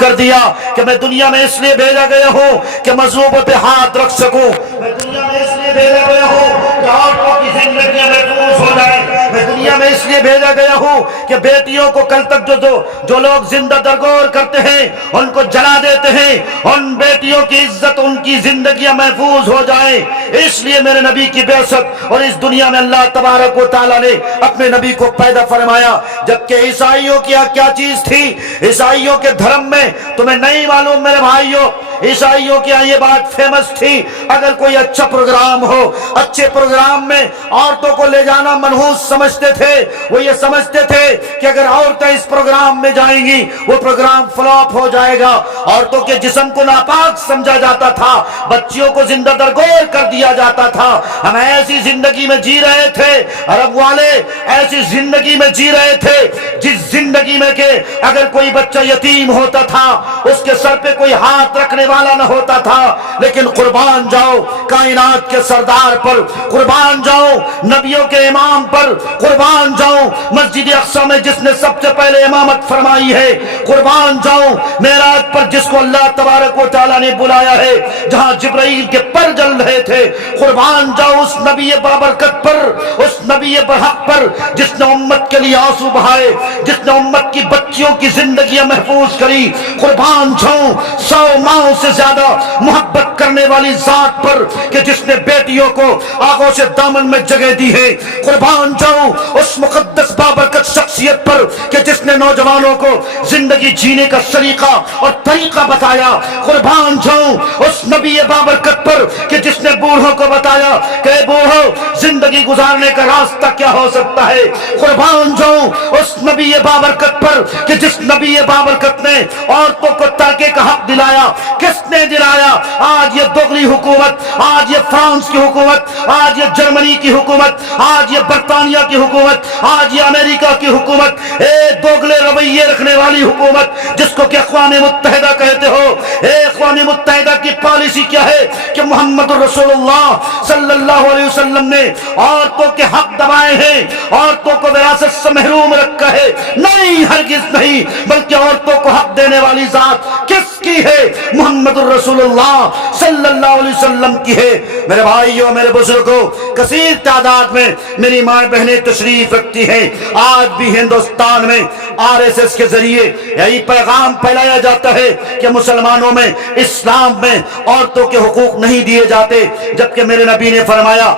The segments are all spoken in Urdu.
کر دیا کہ میں دنیا میں اس لیے بھیجا گیا ہوں کہ مظلوموں پہ ہاتھ رکھ سکوں، میں دنیا میں اس لیے بھیجا گیا ہوں کہ عورتوں کی زندگیاں محفوظ ہو جائیں، میں دنیا میں اس لیے بھیجا گیا ہوں کہ بیٹیوں کو کل تک جو لوگ زندہ درگور کرتے ہیں ان کو جلا دیتے ہیں، ان بیٹیوں کی عزت، ان کی زندگیاں محفوظ ہو جائیں۔ اس لیے میرے نبی کی بعثت اور اس دنیا میں اللہ تبارک و تعالیٰ نے اپنے نبی کو پیدا فرمایا۔ جبکہ عیسائیوں کی کیا چیز تھی؟ عیسائیوں کے دھرم میں تمہیں نہیں معلوم میرے بھائیوں، عیسائیوں کی یہ بات فیمس تھی، اگر کوئی اچھا پروگرام ہو، اچھے پروگرام میں عورتوں کو لے جانا منحوس سمجھتے تھے۔ وہ یہ سمجھتے تھے کہ اگر عورتیں اس پروگرام میں جائیں گی وہ پروگرام فلاپ ہو جائے گا، عورتوں کے جسم کو ناپاک سمجھا جاتا تھا، بچیوں کو زندہ درگور کر دیا جاتا تھا۔ ہم ایسی زندگی میں جی رہے تھے، عرب والے ایسی زندگی میں جی رہے تھے جس زندگی میں کہ اگر کوئی بچہ یتیم ہوتا تھا اس کے سر پہ کوئی ہاتھ رکھنے والا نہ ہوتا تھا۔ لیکن قربان جاؤ کائنات کے سردار پر، قربان جاؤ نبیوں کے امام پر، قربان جاؤ مسجد اقصی میں جس نے سب سے پہلے امامت فرمائی ہے، قربان جاؤ معراج پر جس کو اللہ تبارک و تعالیٰ نے بلایا ہے، جہاں جبرائیل کے پر جل رہے تھے، قربان جاؤ اس نبی بابرکت پر، اس نبی برحق پر جس نے امت کے لیے آنسو بہائے، جس نے امت کی بچیوں کی زندگیاں محفوظ کری، قربان جاؤں 100 ماہوں سے زیادہ محبت کرنے والی ذات پر کہ جس نے بیٹیوں کو آغوش دامن میں جگہ دی ہے، قربان جاؤں اس مقدس بابرکت شخصیت پر کہ جس نے نوجوانوں کو زندگی جینے کا سلیقہ اور طریقہ بتایا، قربان جاؤں اس نبی بابرکت پر کہ جس نے بوڑھوں کو بتایا کہ اے بوڑھو زندگی گزارنے کا راستہ کیا ہو سکتا ہے، قربان جاؤں اس نبی بابرکت پر کہ جس نبی بابرکت نے عورتوں کو ترکے کا حق دلایا۔ کس نے دلایا؟ آج یہ دوغلی حکومت، آج یہ فرانس کی حکومت، آج یہ جرمنی کی حکومت، آج یہ برطانیہ کی حکومت، آج یہ امریکہ کی حکومت، اے دوغلے رویے رکھنے والی حکومت جس کو کہ اقوام متحدہ کہتے ہو۔ اے اقوام متحدہ کی پالیسی کیا ہے کہ محمد رسول اللہ صلی اللہ علیہ وسلم نے عورتوں کے حق دبائے ہیں، عورتوں کو وراثت سے محروم رکھا ہے؟ نہیں، ہرگز نہیں، بلکہ عورتوں کو حق دینے والی ذات کس کی ہے؟ محمد رسول اللہ صلی اللہ علیہ وسلم کی ہے۔ میرے بھائیوں، میرے بزرگوں، کثیر تعداد میں میری ماں بہنیں تشریف رکھتی ہیں۔ آج بھی ہندوستان میں RSS کے ذریعے یہی پیغام پھیلایا جاتا ہے کہ مسلمانوں میں، اسلام میں عورتوں کے حقوق نہیں دیے جاتے، جبکہ میرے نبی نے فرمایا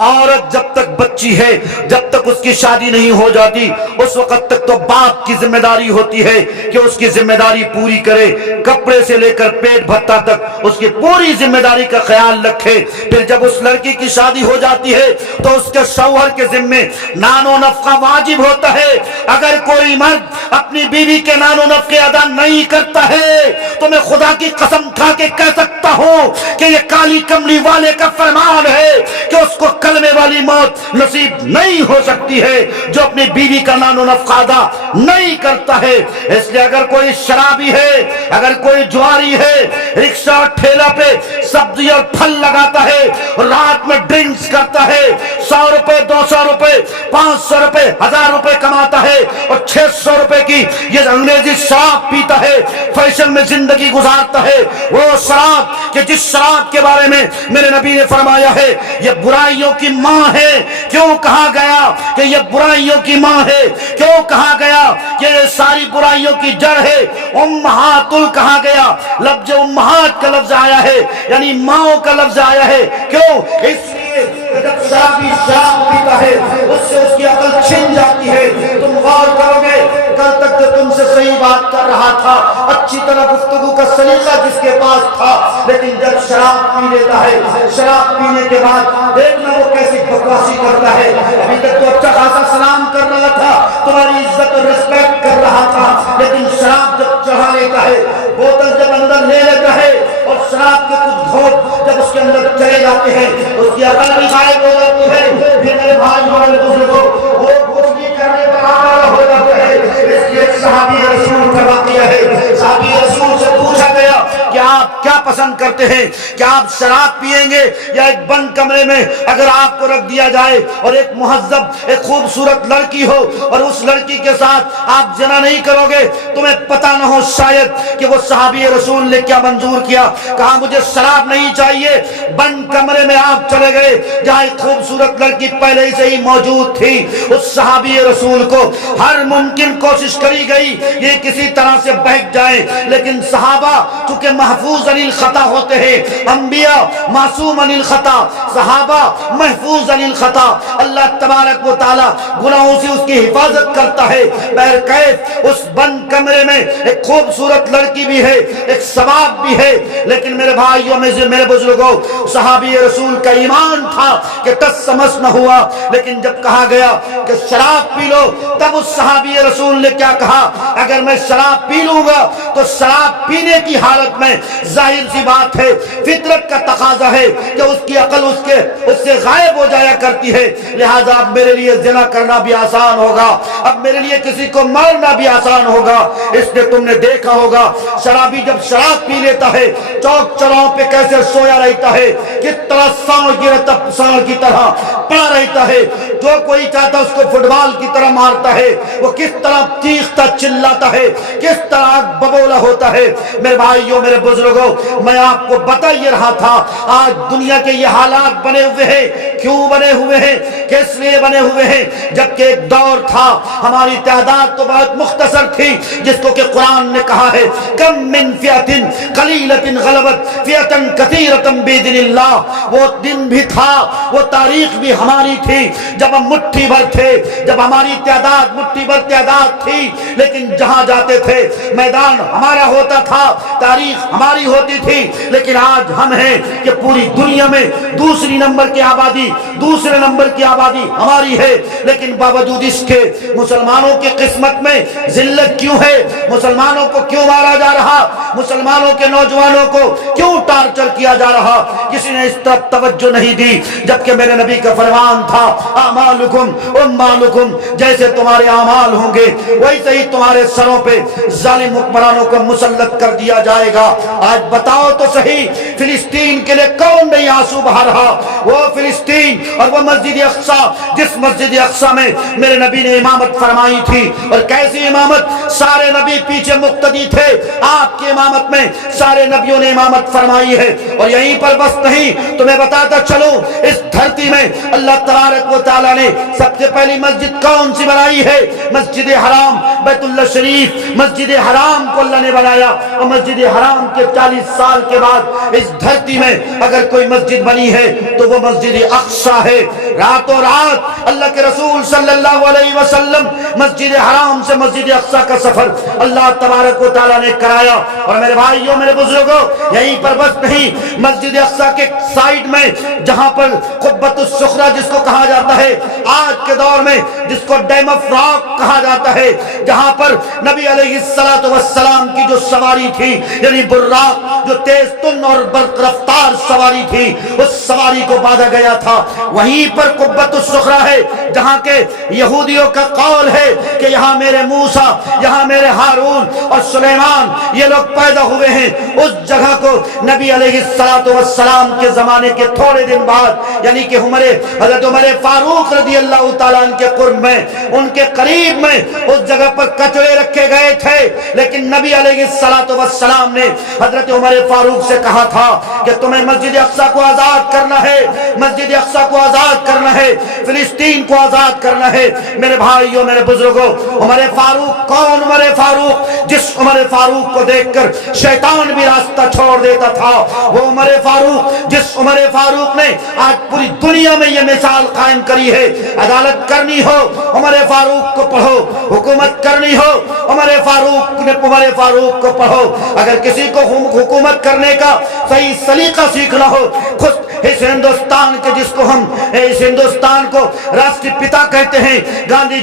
عورت جب تک بچی ہے، جب تک اس کی شادی نہیں ہو جاتی، اس وقت تک تو باپ کی ذمہ داری ہوتی ہے کہ اس کی ذمہ داری پوری کرے، کپڑے سے لے کر پیٹ بھتا تک اس کی پوری ذمہ داری کا خیال رکھے۔ پھر جب اس لڑکی کی شادی ہو جاتی ہے تو اس کے شوہر کے ذمے نان و نفقہ واجب ہوتا ہے۔ اگر کوئی مرد اپنی بیوی کے نان و نفقے ادا نہیں کرتا ہے تو میں خدا کی قسم کھا کے کہہ سکتا ہوں کہ یہ کالی کملی والے کا فرمان ہے کہ اس کو کلمے والی موت نصیب نہیں ہو سکتی ہے جو اپنی بیوی کا نان و نفقہ ادا نہیں کرتا ہے۔ اس لیے اگر کوئی شرابی ہے، اگر کوئی جواری ہے، رکشہ اور ٹھیلا پہ سبزی اور پھل لگاتا ہے، رات میں ڈرنکس کرتا ہے، 100 روپے 200 روپے 500 روپے 1000 روپے کماتا ہے اور 600 روپے کی یہ انگریزی شراب پیتا ہے، فیشن میں زندگی گزارتا ہے، وہ شراب کہ جس شراب کے بارے میں میرے نبی نے فرمایا ہے یہ برائیوں کی ماں ہے۔ کیوں کہا گیا کہ یہ برائیوں کی ماں ہے؟ کیوں کہا گیا کہ یہ ساری برائیوں کی جڑ ہے؟ امہات کہا گیا، لفظ امہات کا لفظ آیا ہے یعنی ماں کا لفظ آیا ہے۔ کیوں؟ اس لیے جب شرابی شراب پیتا ہے اس سے اس کی عقل چھن جاتی ہے۔ تم غور کرو گے، کل تک جو تم سے صحیح بات کر رہا تھا، اچھی طرح گفتگو کا سلیقہ جس کے پاس تھا، لیکن جب شراب پی لیتا ہے، شراب پینے کے بعد دیکھنا وہ کیسی بکواسی کرتا ہے۔ ابھی تک تو اچھا خاصا سلام کر رہا تھا، تمہاری عزت اور رسپیکٹ کر رہا تھا، لیکن شراب جب چڑھا لیتا ہے، بوتل جب اندر لے لیتا ہے اور شراب کے کچھ گھونٹ جب اس کے اندر چلے جاتے ہیں، اس کی عقل بھی غائب ہو جاتی ہے۔ پھر میرے بھائی اور بزرگوں، وہ گفتگو کرنے پر آمادہ ہو جاتا ہے۔ اس لیے صحابی رسول کا واقعہ ہے، صحابی رسول سے پوچھا گیا کہ آپ کیا پسند کرتے کرتے ہیں کہ آپ شراب پیئیں گے یا ایک بند کمرے میں اگر آپ کو رکھ دیا جائے اور ایک مہذب ایک خوبصورت لڑکی ہو اور اس لڑکی کے ساتھ آپ زنا نہیں کرو گے، تمہیں پتہ نہ ہو شاید کہ وہ صحابی رسول نے کیا منظور کیا، کہا مجھے شراب نہیں چاہیے، بند کمرے میں آپ چلے گئے جہاں ایک خوبصورت لڑکی پہلے ہی سے ہی موجود تھی۔ اس صحابی رسول کو ہر ممکن کوشش کری گئی یہ کسی طرح سے بہک جائیں، لیکن صحابہ چونکہ محفوظ عن الخطا ہوتے ہیں، انبیاء معصوم عن الخطا، صحابہ محفوظ عن الخطا، اللہ تبارک و تعالی گناہوں سے اس کی حفاظت کرتا ہے۔ بہرکیف اس بند کمرے میں ایک خوبصورت لڑکی بھی ہے، ایک ثواب بھی ہے، لیکن میرے بھائیوں میں سے میرے بزرگوں صحابی رسول کا ایمان تھا کہ ٹس سمس نہ ہوا، لیکن جب کہا گیا کہ شراب پی لو تب اس صحابی رسول نے کیا کہا، اگر میں شراب پی لوں گا تو شراب پینے کی حالت میں ظاہر سی بات ہے فطرت کا تقاضا ہے کہ اس کی عقل اس سے غائب ہو جایا کرتی ہے، لہذا اب میرے لیے زنا کرنا بھی آسان ہوگا، اب میرے لیے کسی کو مارنا بھی آسان ہوگا۔ اس نے تم نے دیکھا ہوگا شرابی جب شراب پی لیتا ہے چوک چوراہوں پہ کیسے سویا رہتا ہے، کس طرح سانڈ کی طرح پڑا رہتا ہے، جو کوئی چاہتا اس کو فٹ بال کی طرح مارتا ہے، وہ کس طرح چیختا چلاتا ہے، کس طرح ببولا ہوتا ہے۔ میرے بھائیوں میرے بزرگوں میں آپ کو بتا یہ رہا تھا آج دنیا کے یہ حالات بنے ہوئے ہیں، کیوں بنے ہوئے ہیں، کس لیے بنے ہوئے ہیں، جبکہ ایک دور تھا ہماری تعداد تو بہت مختصر تھی جس کو کہ قرآن نے کہا ہے کم من فئۃ قلیلۃ غلبت فئۃ کثیرۃ باذن اللہ۔ وہ دن بھی تھا، وہ تاریخ بھی ہماری تھی جب ہم مٹھی بھر تھے، جب ہماری تعداد مٹھی بھر تعداد تھی، لیکن جہاں جاتے تھے میدان ہمارا ہوتا تھا، تاریخ ہماری ہوتی تھی، لیکن آج ہم ہیں کہ پوری دنیا میں دوسری نمبر کی آبادی، دوسرے نمبر کی آبادی ہماری ہے، لیکن باوجود اس کے مسلمانوں کی قسمت میں ذلت کیوں ہے، مسلمانوں کو کیوں مارا جا رہا، مسلمانوں کے نوجوانوں کو کیوں ٹارچر کیا جا رہا، کسی نے اس طرف توجہ نہیں دی، جبکہ میرے نبی کا فرمان تھا اعمالکم اموالکم، جیسے تمہارے اعمال ہوں گے ویسے ہی تمہارے سروں پہ ظالم حکمرانوں کو مسلط کر دیا جائے گا۔ آج بتاؤ تو صحیح فلسطین کے لیے کون نہیں آنسو بہا رہا، وہ فلسطین اور وہ مسجد اقصی، جس مسجد اقصی میں میرے نبی نے امامت فرمائی تھی، اور کیسی امامت، سارے نبی پیچھے مقتدی تھے، آپ کی امامت میں سارے نبیوں نے امامت فرمائی ہے۔ اور یہیں پر بس نہیں، تمہیں بتاتا چلوں اس دھرتی میں اللہ تبارک و تعالی نے سب سے پہلی مسجد کون سی بنائی ہے، مسجد حرام بیت اللہ شریف، مسجد حرام کو اللہ نے بنایا، اور مسجد حرام کے 40 سال کے بعد اس دھرتی میں اگر کوئی مسجد بنی ہے تو وہ مسجد اقصی ہے۔ راتوں رات اللہ کے رسول صلی اللہ علیہ وسلم مسجد حرام سے مسجد اقصی کا سفر اللہ تبارک و تعالی نے کرایا۔ اور میرے بھائیوں میرے بزرگوں یہیں پر بس نہیں، مسجد اقصی کے سائیڈ میں جہاں پر قبۃ الصخرہ جس کو کہا جاتا ہے آج کے دور میں، جس کو ڈیم آف راک کہا جاتا ہے، جہاں پر نبی علیہ السلام کی جو سواری تھی یعنی براق، جو تیز تن اور برق رفتار سواری تھی، اس سواری کو باندھا گیا تھا، وہیں پر قبۃ الصخرہ ہے جہاں کے یہودیوں کا قول ہے کہ یہاں میرے موسیٰ، یہاں میرے ہارون اور سلیمان یہ لوگ پیدا ہوئے ہیں۔ اس جگہ کو نبی علیہ السلام کے زمانے کے تھوڑے دن بعد یعنی کہ حضرت عمر فاروق رضی اللہ تعالیٰ عنہ کے قرب میں، ان کے قریب میں اس جگہ پر کچرے رکھے گئے تھے، لیکن نبی علیہ السلام نے حضرت عمر فاروق سے کہا تھا کہ تمہیں مسجد اقصی کو آزاد کرنا ہے، مسجد اقصی کو آزاد کرنا ہے، فلسطین کو آزاد کرنا ہے۔ میرے بھائیوں میرے بزرگوں عمر فاروق کون عمر فاروق، جس عمر فاروق کو دیکھ کر شیطان بھی راستہ چھوڑ دیتا تھا، وہ عمر فاروق جس عمر فاروق نے آج پوری دنیا میں یہ مثال قائم کری ہے۔ عدالت کرنی ہو عمر فاروق کو پڑھو، حکومت کرنی ہو عمر فاروق کو پڑھو، اگر کسی کو حکومت کرنے کا صحیح سلیقہ سیکھنا ہو، خود اس ہندوستان کے جس کو ہم اس ہندوستان کو راشٹری پتا کہتے ہیں گاندھی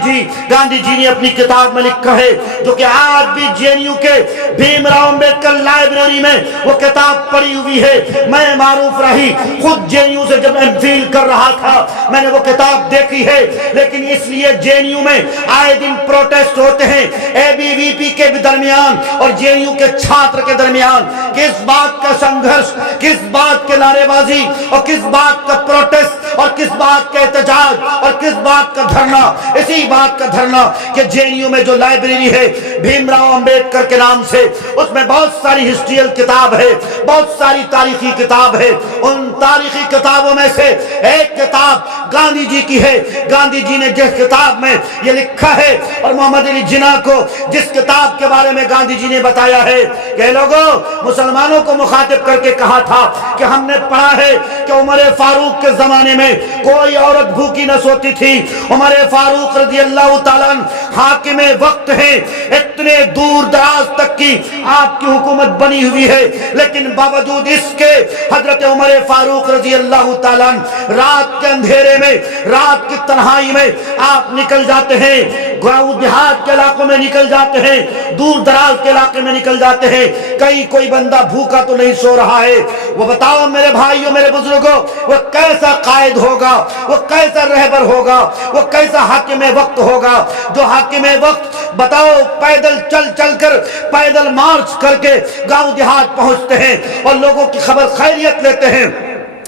جی نے اپنی کتاب میں لکھا ہے، جو کہ آج بھی جے این یو کے بھیم راؤ امبیڈکر لائبریری میں وہ کتاب پڑی ہوئی ہے۔ میں معروف رہی خود جے این یو سے جب ایم فل کر رہا تھا، میں نے وہ کتاب دیکھی ہے، لیکن اس لیے جے این یو میں آئے دن پروٹیسٹ ہوتے ہیں، اے بی وی پی کے درمیان اور جے این یو کے چھاتر کے درمیان، کس بات کا سنگھرش، کس بات کے نعرے بازی اور کس بات کا پروٹیسٹ اور کس بات کا احتجاج اور کس بات کا دھرنا، اسی بات کا دھرنا کہ جے این یو میں جو لائبریری ہے بھیم راؤ امبیڈکر کے نام سے، اس میں بہت ساری ہسٹوریل کتاب ہے، بہت ساری تاریخی کتاب ہے۔ ان تاریخی کتابوں میں سے ایک کتاب گاندھی جی کی ہے۔ گاندھی جی نے جس کتاب میں یہ لکھا ہے، اور محمد علی جناح کو جس کتاب کے بارے میں گاندھی جی نے بتایا ہے کہ لوگوں مسلمانوں کو مخاطب کر کے کہا تھا کہ ہم نے پڑھا ہے کہ عمر فاروق کے زمانے میں کوئی عورت بھوکی نہ سوتی تھی۔ عمر فاروق رضی اللہ تعالیٰ عنہ حاکم وقت ہیں، اتنے دور دراز تک کی آپ کی حکومت بنی ہوئی ہے، لیکن باوجود اس کے حضرت عمر فاروق رضی اللہ تعالیٰ عنہ رات کے اندھیرے میں، رات کی تنہائی میں آپ نکل جاتے ہیں، گاؤں دیہات کے علاقوں میں نکل جاتے ہیں، دور دراز کے علاقے میں نکل جاتے ہیں، کہیں کوئی بندہ بھوکا تو نہیں سو رہا ہے۔ وہ بتاؤ میرے بھائیوں، میرے بزرگوں، وہ کیسا قائد ہوگا، وہ کیسا رہبر ہوگا، وہ کیسا حاکم وقت ہوگا جو حاکم وقت بتاؤ پیدل چل چل کر، پیدل مارچ کر کے گاؤں دیہات پہنچتے ہیں اور لوگوں کی خبر خیریت لیتے ہیں۔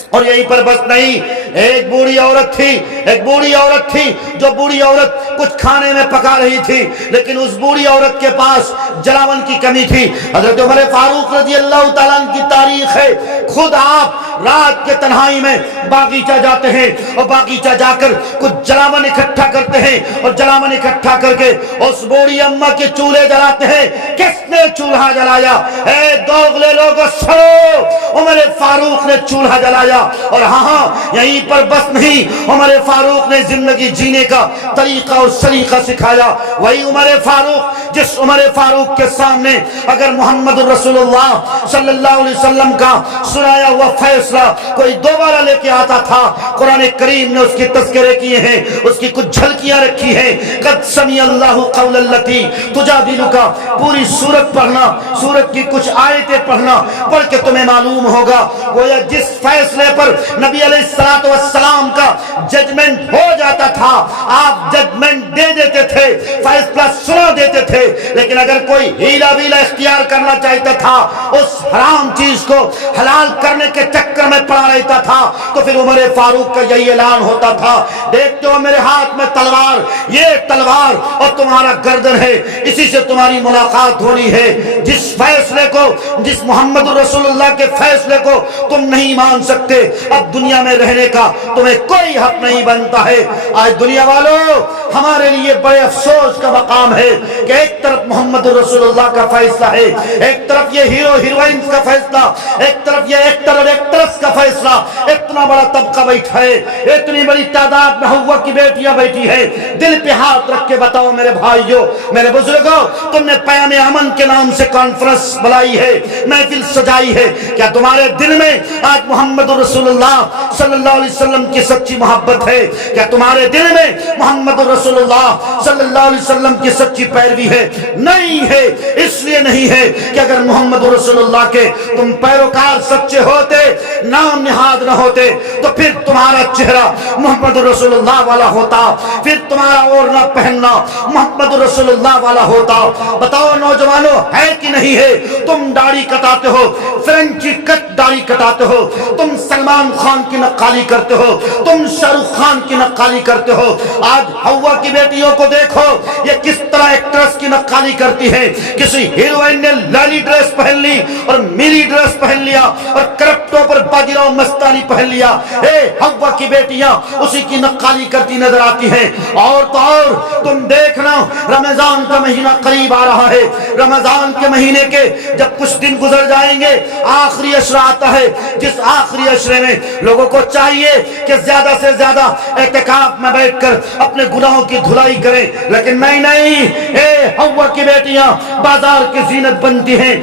اور یہیں پر بس نہیں، ایک بوڑھی عورت تھی جو بوڑھی عورت کچھ کھانے میں پکا رہی تھی، لیکن اس بوڑھی عورت کے پاس جلاون کی کمی تھی۔ حضرت عمر فاروق رضی اللہ تعالیٰ عنہ کی تاریخ ہے، خود آپ رات کے تنہائی میں باغیچہ جاتے ہیں اور باغیچہ جا کر کچھ جلاون اکٹھا کرتے ہیں، اور جلاون اکٹھا کر کے اس بوڑھی اماں کے چولہے جلاتے ہیں۔ کس نے چولہا جلایا؟ اے دوغلے لوگو سنو، عمر فاروق نے چولہا جلایا۔ اور ہاں یہیں پر بس نہیں، عمر فاروق نے زندگی جینے کا طریقہ اور سلیقہ سکھایا۔ وہی عمر فاروق جس عمر فاروق کے سامنے اگر محمد رسول اللہ صلی اللہ علیہ وسلم کا سنایا ہوا فیصلہ کوئی دوبارہ لے کے آتا تھا، قرآن کریم نے اس کی تذکرے کیے ہیں، اس کی کچھ جھلکیاں رکھی ہیں۔ قد سمع اللہ قول التی تجادلک، پوری سورت پڑھنا، سورت کی کچھ آیتیں پڑھنا، پڑھ کے تمہیں معلوم ہوگا گویا جس فیصلے پر نبی علیہ السلام کا ججمنٹ ہو جاتا تھا، آپ ججمنٹ دے دیتے تھے، فیصلہ سنا دیتے تھے، لیکن اگر کوئی ہیلا ویلا اختیار کرنا چاہتا تھا، اس حرام چیز کو حلال کرنے کے چکر میں پڑا رہتا تھا، تو پھر عمر فاروق کا یہی اعلان ہوتا تھا، دیکھتے ہو میرے ہاتھ میں تلوار، یہ تلوار اور تمہارا گردن ہے، اسی سے تمہاری ملاقات ہونی ہے۔ جس فیصلے کو، جس محمد رسول اللہ کے فیصلے کو تم نہیں مان سکتے، اب دنیا میں رہنے کا تمہیں کوئی حق نہیں بنتا ہے۔ آج دنیا والوں، ہمارے لیے بڑے افسوس کا مقام ہے کہ ایک طرف محمد رسول اللہ کا فیصلہ ہے، ایک طرف یہ ہیرو ہیروئنز کا فیصلہ، ایک طرف یہ ایکٹر اور ایکٹریس کا فیصلہ، اتنا بڑا طبقہ بیٹھا ہے، اتنی بڑی تعداد میں ہوا کی بیٹیاں بیٹھی ہے۔ دل پہ ہاتھ رکھ کے بتاؤ میرے بھائیوں، میرے بزرگوں، تم نے پیام امن کے نام سے کانفرنس بلائی ہے، محفل سجائی ہے، کیا تمہارے دل میں آج محمد رسول اللہ صلی اللہ علیہ وسلم کی سچی محبت ہے؟ کیا تمہارے دل میں محمد رسول اللہ صلی اللہ علیہ وسلم کی سچی پیروی ہے؟ نہیں ہے۔ اس لیے نہیں ہے کہ اگر محمد رسول اللہ کے تم پیروکار سچے ہوتے، نام نہاد نہ ہوتے، تو پھر تمہارا چہرہ محمد رسول اللہ والا ہوتا، پھر تمہارا اوڑھنا پہننا محمد رسول اللہ والا ہوتا۔ بتاؤ نوجوانوں، ہے کہ نہیں ہے؟ تم داڑھی کٹاتے ہو، فرنچی کٹ داڑھی کٹاتے ہو، تم سلمان خان کی نقالی کرتے ہو، تم شاہ رخ خان کی نقالی کرتے ہو۔ آج ہوا کی بیٹیوں کو دیکھو، یہ کس طرح ایکٹریس کی نقالی کرتی ہے۔ کسی ہیروئن نے لالی ڈریس پہن لی اور میری ڈریس پہن لیا اور کرپٹوں پر باجراؤ مستانی پہن لیا، اے ہوا کی بیٹیاں اسی کی نقالی کرتی نظر آتی ہیں۔ اور تو اور تم دیکھنا، رمضان کا مہینہ قریب آ رہا ہے، رمضان کے مہینے کے جب کچھ دن گزر جائیں گے، آخری عشرہ آتا ہے، جس آخری عشرے میں لوگوں کو چاہیے کہ زیادہ سے زیادہ اعتکاف میں بیٹھ کر اپنے گناہوں کی دھلائی کریں، لیکن نہیں، اے ہوا کی بیٹیاں بازار کی زینت بنتی ہیں.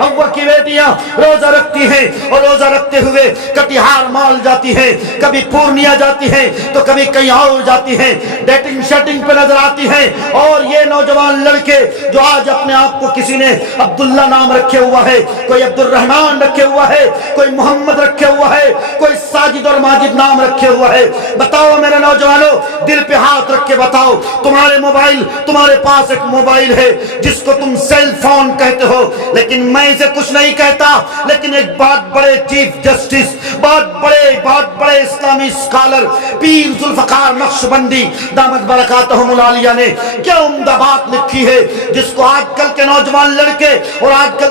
ہوا کی بیٹیاں روزہ رکھتی ہیں اور روزہ رکھتے ہوئے کٹیہار مال جاتی ہیں, کبھی پورنیا جاتی ہیں تو کبھی کہیں اور جاتی ہیں, ڈیٹنگ شیٹنگ پہ نظر آتی ہیں. اور یہ نوجوان لڑکے جو آج اپنے آپ کو کسی نے عبداللہ نام رکھے ہوا ہے, کوئی عبد الرحمن رکھے ہوا ہے, کوئی محمد رکھے ہوا ہے, کوئی ساجد اور ماجد نام رکھے ہوا ہے. بتاؤ میرے نوجوانوں, دل پہ ہاتھ رکھ کے بتاؤ, تمہارے موبائل, تمہارے پاس ایک موبائل ہے جس کو تم سیل فون کہتے ہو, لیکن میں اسے کچھ نہیں کہتا, لیکن ایک بات بڑے چیف جسٹس, بہت بڑے اسلامی اسکالر پیر ذوالفقار نقشبندی دامت برکاتہم العالیہ نے کیا عمدہ بات لکھی ہے, جس کو آج کل کے نوجوان لڑکے اور آج کل